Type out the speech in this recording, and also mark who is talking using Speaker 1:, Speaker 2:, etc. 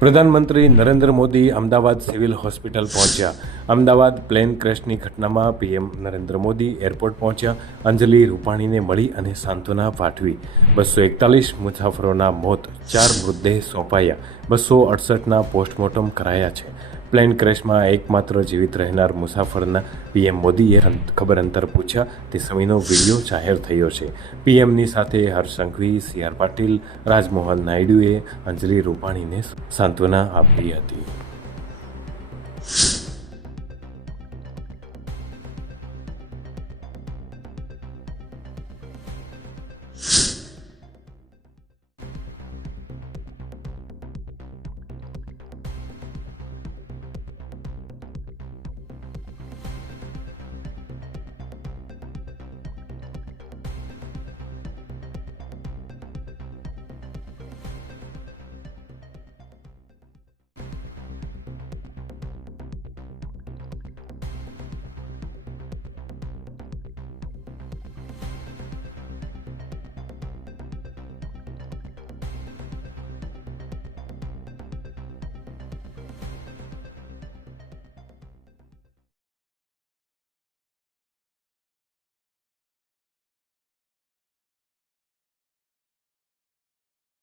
Speaker 1: પ્રધાનમંત્રી Narendra Modi Ahmedabad civil hospital પહોંચ્યા. Ahmedabad plane ક્રેશની ઘટનામાં પીએમ નરેન્દ્ર મોદી એરપોર્ટ પહોંચ્યા. અંજલિ રૂપાણીને મળી અને સાંત્વના પાઠવી. બસો એકતાલીસ મુસાફરોના મોત, ચાર મૃતદેહ સોંપાયા. બસો અડસઠના પોસ્ટમોર્ટમ કરાયા છે. પ્લેન ક્રેશમાં એકમાત્ર જીવિત રહેનાર મુસાફરના પીએમ મોદીએ ખબર અંતર પૂછ્યા તે સમયનો વીડિયો જાહેર થયો છે. પીએમની સાથે હર્ષ સંઘવી સી પાટીલ, રાજમોહન નાયડુએ અંજલિ રૂપાણીને સાંત્વના આપી હતી.